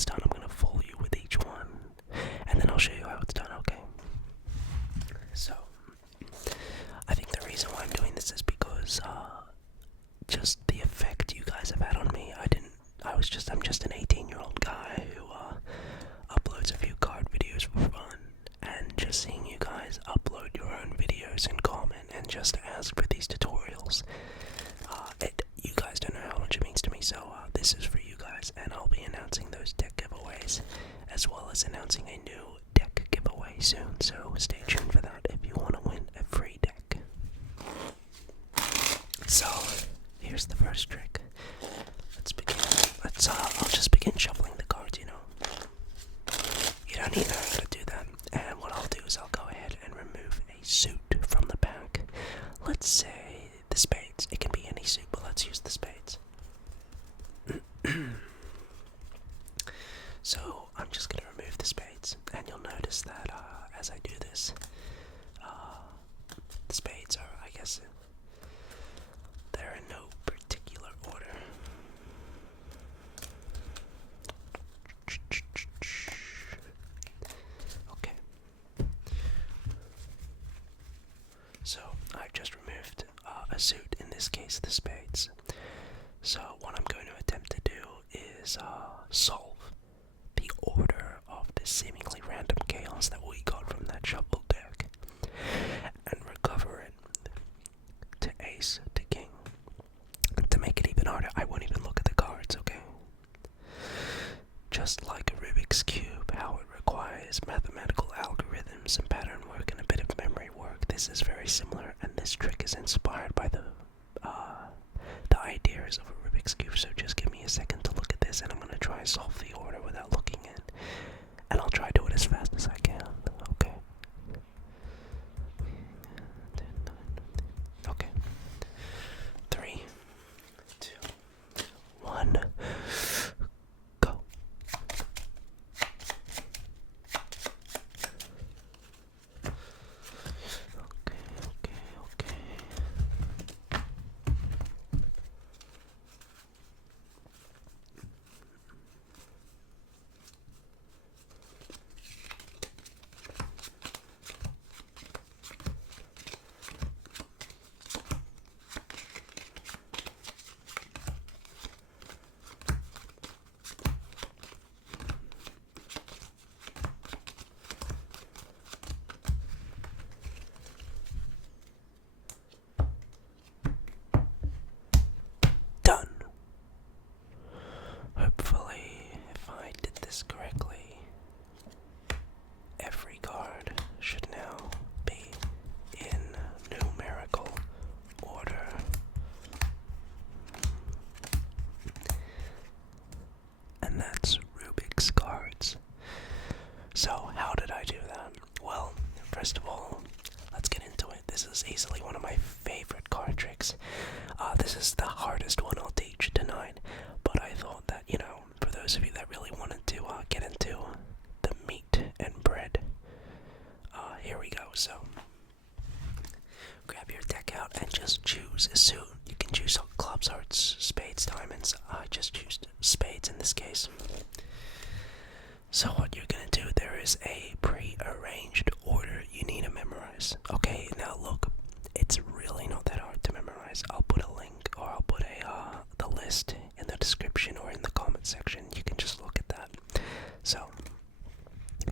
it's done, I'm going to fool you with each one, and then I'll show you how it's done, okay? So, I think the reason why I'm doing this is because, just the effect you guys have had on me. I'm just an 18-year-old guy who, uploads a few card videos for fun, and just seeing you guys upload your own videos and comment and just ask for these tutorials, you guys don't know how much it means to me, so this is for you guys, and I'll be announcing those deck giveaways, as well as announcing a new deck giveaway soon, so stay tuned for that if you want to win a free deck. So, here's the first trick. Let's begin. I'll just begin shuffling the cards, you know. You don't need to know how to do that, and what I'll do is I'll go ahead and remove a suit from the pack. Let's say the spades. It can be any suit, but let's use the spades. So I'm just going to remove the spades, and you'll notice that as I do this, the spades are, I guess, they're in no particular order. Okay. So I've just removed a suit, in this case the spades. So what I'm going to attempt to do is solve the order of the seemingly random chaos that we got from that shuffle deck, and recover it to ace to king. To make it even harder, I won't even look at the cards, okay? Just like a Rubik's Cube, how it requires mathematical algorithms and pattern work and a bit of memory work, this is very similar, and this trick is inspired by the ideas of a Rubik's Cube, so just give me a second to look at this, and I'm going to try and solve the order without looking in, and I'll try to do it as fast as I can, okay? Okay. 3, 2, 1, go. Okay. Done. Hopefully, if I did this correctly, every card should now be in numerical order. And that's Rubik's cards. So, how did I do that? Well, first of all, let's get into it. This is easily one of my favorite card tricks. This is the hardest one I'll teach tonight, but I thought that, you know, for those of you that really wanted to get into the meat and bread, here we go. So, grab your deck out and just choose a suit. You can choose clubs, hearts, spades, diamonds. I just choose spades in this case. So what you're gonna do, there is a pre-arranged order you need to memorize. Okay, now look, it's really not that hard to memorize. I'll put a link, or I'll put the list in the description or in the comment section. You can just look at that. So,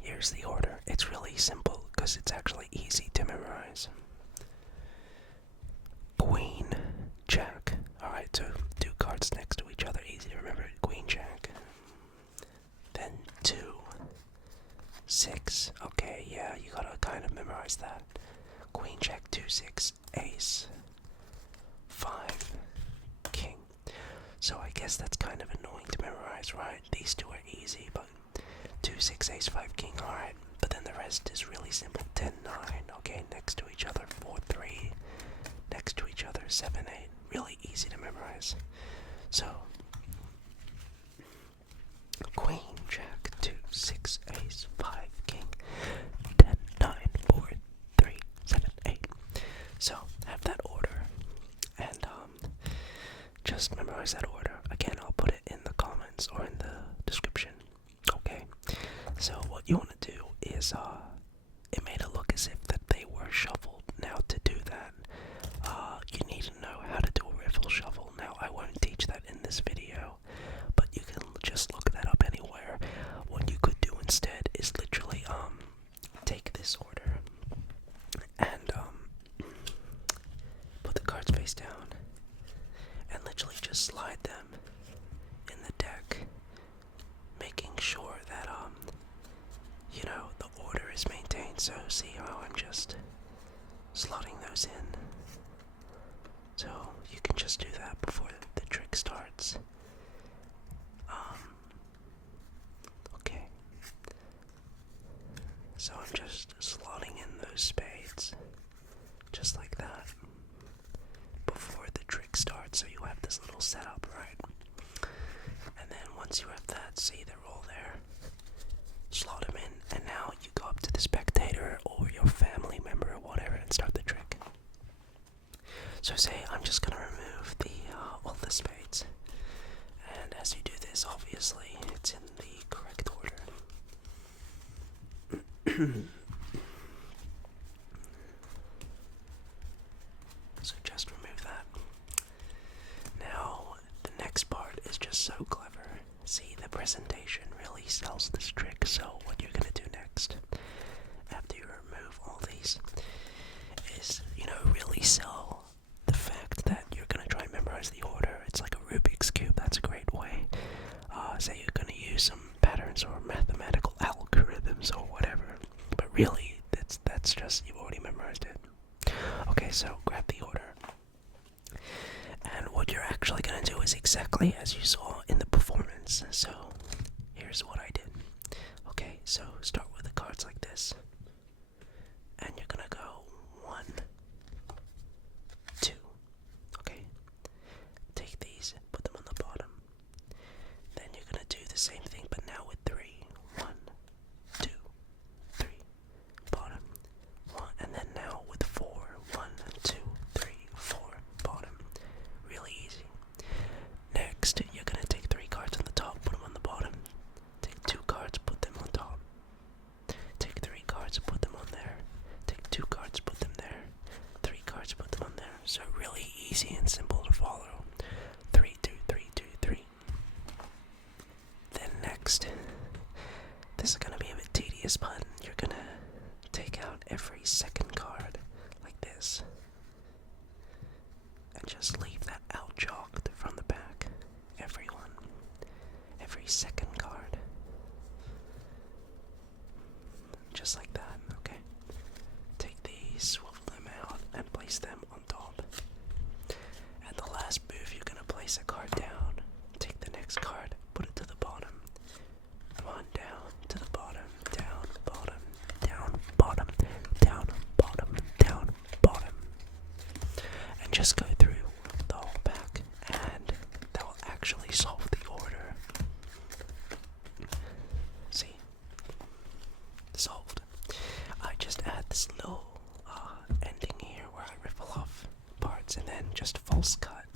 here's the order. It's really simple because it's actually easy to memorize. Queen, Jack. Alright, so 2 cards next to each other, easy to remember. Queen, Jack. Then 2, 6. Okay, yeah, you gotta kind of memorize that. Queen, Jack, 2, 6, ace, 5, king. So I guess that's kind of annoying to memorize, right? These 2 are easy, but 2, 6, ace, 5, king, alright. But then the rest is really simple. 10, 9, okay, next to each other. 4, 3, next to each other. 7, 8, really easy to memorize. So, Queen, Jack, 2, 6, ace, 5, king, 10, 9, 4, 3, 7, 8. So, have that order, and just memorize that order. Again, I'll put it in the comments or in the description. what you want to do is, it made it look as if that they were shuffled. Now to do that, you need to know how to do a riffle shuffle. Now I won't teach that in this video, but you can just look that up anywhere. What you could do instead is literally, take this order and, put the cards face down and literally just slide them in the deck, making sure that, you know, the order is maintained. So see how I'm just slotting those in? So you can just do that before the trick starts. Okay. So I'm just slotting in those spades, just like that, before the trick starts, so you have this little setup, right? And then once you have that, see they're all there, slot them in, and now you go up to the spectator or your family member or whatever and start the trick. So say I'm just gonna remove all the spades, and as you do this, obviously it's in the correct order. So just remove that. Now the next part is just so clever. See, the presentation really sells this trick. So what you're gonna do next, after you remove all these, is, you know, really sell the fact that you're gonna try and memorize the order. It's like a Rubik's Cube. That's a great way. Say you're gonna use some patterns or mathematical algorithms or whatever, but really that's just, you've already memorized it. Okay, so grab the order, and what you're actually gonna do is exactly as you saw in the performance. So here's what I did. Okay, so start with the cards like this, and you're gonna go 1, 2. Okay, take these, put them on the bottom. Then you're gonna do the same thing, but now with 3. 1, 2, 3, bottom. 1, and then now with 4. 1, 2, 3, 4, bottom. Really easy. Next, you're gonna take 3 cards on the top, put them on the bottom. Take 2 cards, put them on top. Take 3 cards, put them on there. Take 2 cards, put them there. 3 cards, put them on there. So really easy and simple to follow. 3, 2, 3, 2, 3. Then next, this is gonna be a bit tedious, but you're gonna take out every second card like this, and just leave that out chalked from the back. Every second card, just like that. Okay, take these, swivel them out, and place them on top. At the last move, you're gonna place a card down. Take the next card, put it to the bottom. One down to the bottom, down, bottom, down, bottom, down, bottom, down, bottom. And just go through the whole pack, and that will actually solve the order. See? Solved. I just add this little ending here where I riffle off parts and then just false cut.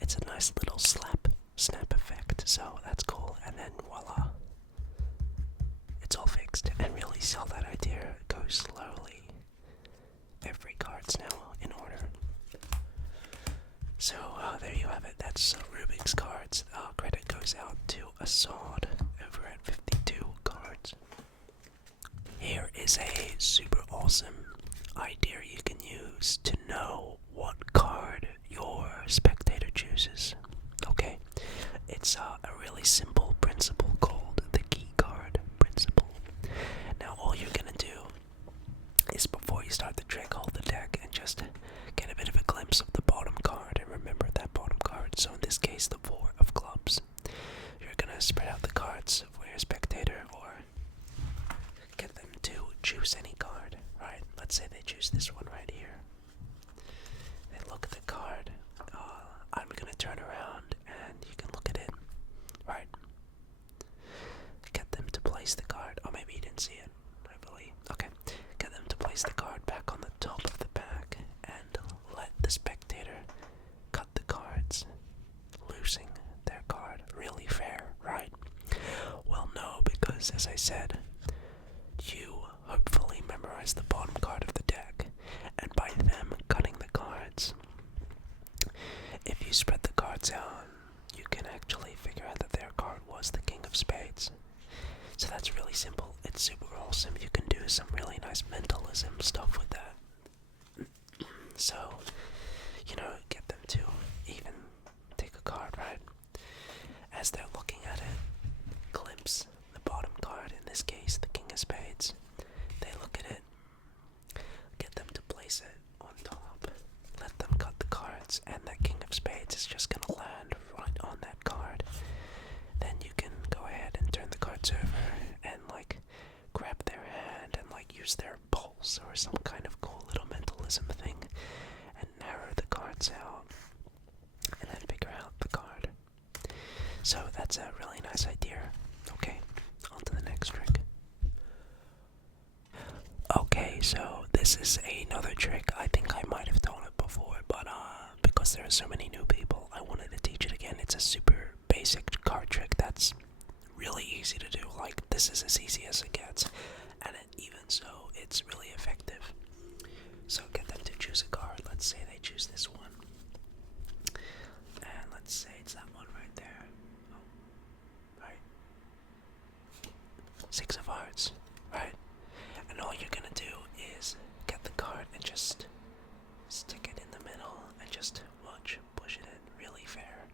It's a nice little snap effect, so that's cool. And then voila, it's all fixed. And really sell that idea. Go slowly. Every card's now in order. So there you have it. That's Rubik's cards. Credit goes out to Assad over at 52 cards. Here is a super awesome idea you can use to know what card your spectator chooses. Okay, it's a really simple principle called the key card principle. Now all you're gonna do is, before you start the trick, hold the deck and just get a bit of a glimpse of the bottom card, and remember that bottom card. So in this case, the 4 of clubs. You're gonna spread out the cards for your spectator, or get them to choose any card. Right? Let's say they choose this one right here. They look at the card. I'm gonna turn around and you can look at it. Right? Get them to place the card. Oh, maybe you didn't see it. I believe. Okay. Get them to place the card back on the top of the pack and let the spectator cut the cards, losing their card. Really fair, right? Well, no, because as I said, So that's really simple. It's super awesome. You can do some really nice mentalism stuff with that. So, get them to even take a card, right? As they're looking at it, glimpse the bottom card, in this case, the King of Spades. They look at it, get them to place it on top, let them cut the cards, and that King of Spades is just gonna land right on that card. Then you can go ahead and turn the cards over and grab their hand and use their pulse or some kind of cool little mentalism thing and narrow the cards out and then figure out the card. So that's a really nice idea. Okay, on to the next trick. Okay, so this is another trick. I think I might have told it before, but because there are so many new people, I wanted to teach it again. It's a super basic card trick that's really easy to do. This is as easy as it gets, and even so, it's really effective. So get them to choose a card. Let's say they choose this one, and let's say it's that one right there. Oh, right. 6 of Hearts, right? And all you're gonna do is get the card and just stick it in the middle and just push it in really fair.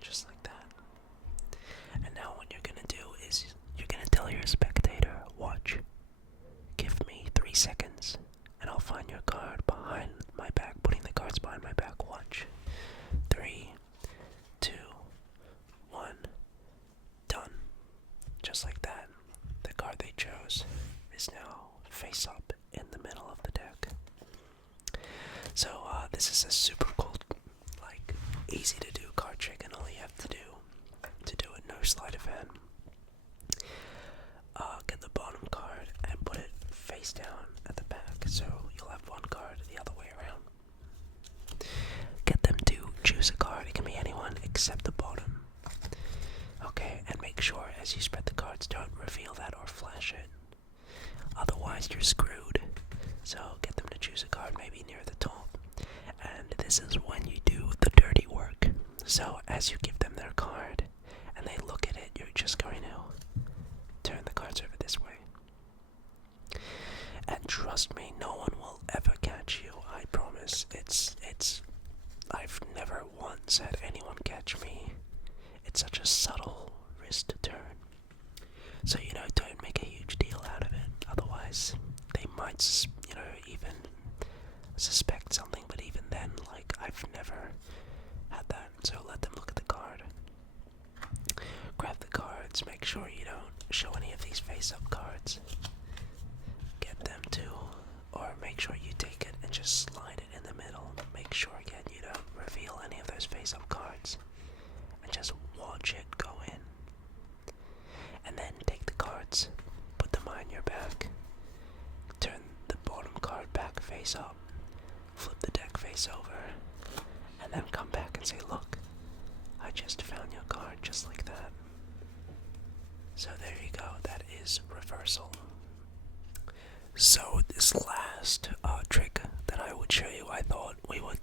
Just like that. And now what you're gonna do is you're gonna tell your spectator, watch, give me 3 seconds and I'll find your card behind my back, putting the cards behind my back. Watch. 3, 2, 1, done. Just like that. The card they chose is now face up in the middle of the deck. So this is a super cool, easy to do card trick, and all you have to do it, no sleight of hand. Get the bottom card and put it face down at the back, so you'll have one card the other way around. Get them to choose a card. It can be anyone except the bottom. Okay, and make sure as you spread the cards, don't reveal that or flash it. Otherwise, you're screwed. So get them to choose a card, maybe near the top. And this is when you do the dirty work. So as you give them their card and they look at it, you're just going to turn the cards over this way. And trust me, no one will ever catch you. I promise. I've never once had anyone catch me. It's such a subtle wrist turn. So, don't make a huge deal out of it. Otherwise, they might, even suspect something. But even then, I've never had that. So let them look at the card. Grab the cards. Make sure you don't show any of these face-up cards. Get them to, or make sure you take it and just slide it in the middle. Make sure again you don't reveal any of those face-up cards. And just watch it go in. And then take the cards, put them behind your back, turn the bottom card back face up, flip the deck face over, and then come back and say, look, I just found your card, just like that. So there you go, that is reversal. So this last trick that I would show you, I thought we would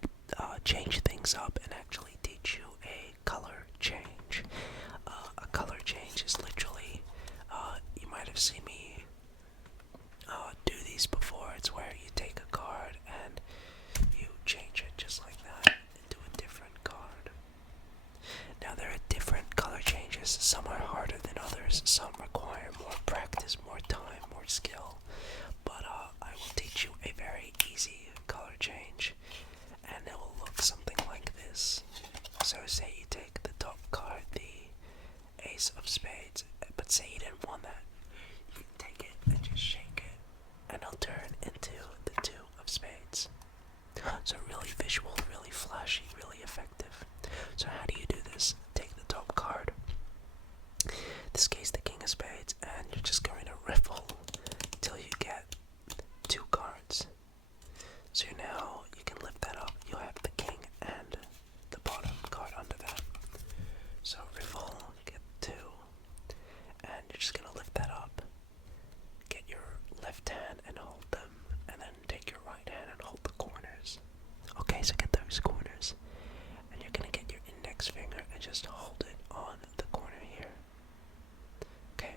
change things up and actually teach you a color change. A color change is literally, you might have seen me do these before. It's where you take a card and you change it just like that into a different card. Now there are different color changes. Some are harder than others. Some require more practice, more time, more skill. But I will teach you a very easy color change, and it will look something like this. So say you take the top card, the Ace of Spades, but say you didn't want that. You take it and just shake it, and it'll turn into the Two of Spades. So really visual, really flashy, really effective. So how do you do this? Take the top card, in this case the King of Spades, and you're just going to riffle till you get 2 cards. So now you can lift that up. You'll have the King and the bottom card under that. So riffle, get 2, and you're just gonna lift that up. Get your left hand and hold them, and then take your right hand and hold the corners. Okay, so get those corners, and you're gonna get your index finger and just hold it on the corner here. Okay,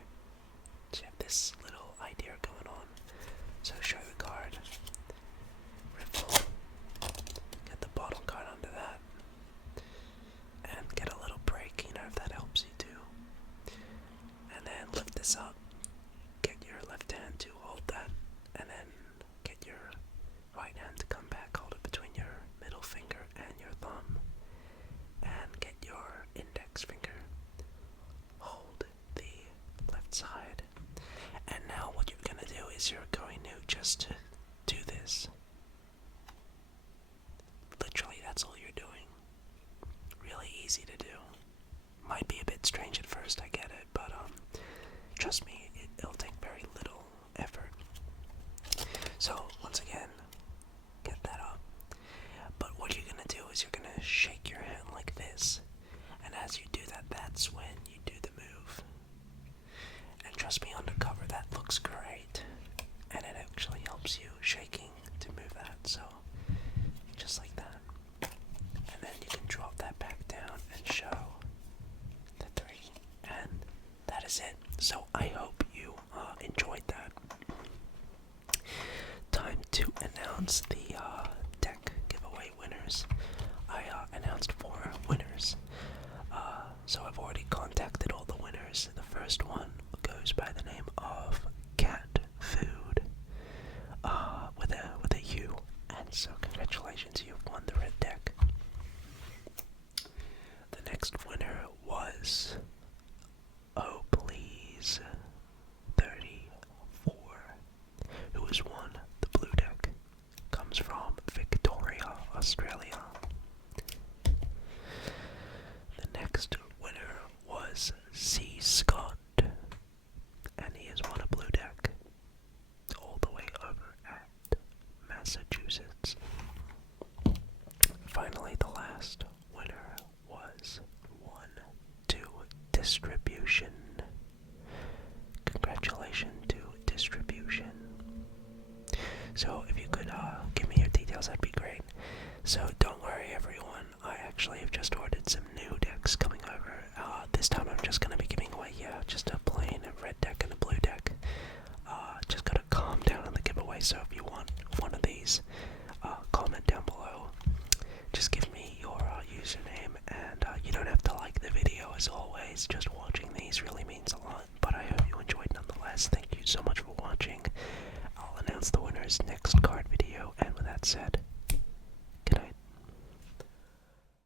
is you're going to just do this. Literally, that's all you're doing. Really easy to do. Might be a bit strange at first, I get it, but trust me, it'll take very little effort. So, once again, get that up. But what you're gonna do is you're gonna shake your hand like this, and as you do that, that's when you do the move. And trust me, undercover, that looks great, and it actually helps you shaking to move that, so just like that. And then you can drop that back down and show the 3, and that is it. So I hope you enjoyed that. Time to announce the deck giveaway winners. I announced 4 winners, so I've already contacted all the winners. The first one goes by the name of Cat Food, with a U, and so congratulations, you've won the red deck. The next winner was Oh Please 34, who has won the blue deck. Comes from Victoria, Australia. The next winner was C. Scott, and he has won a blue deck all the way over at Massachusetts. Finally, the last winner was 1-2 Distribution. Congratulations to Distribution. So if you could give me your details, that'd be great. So don't worry, everyone, I actually have just ordered some new decks coming over. This time I'm just going to be giving away, just a plain red deck and a blue deck. Just gotta calm down on the giveaway, so if you want one of these, comment down below. Just give me your username, and you don't have to like the video as always, just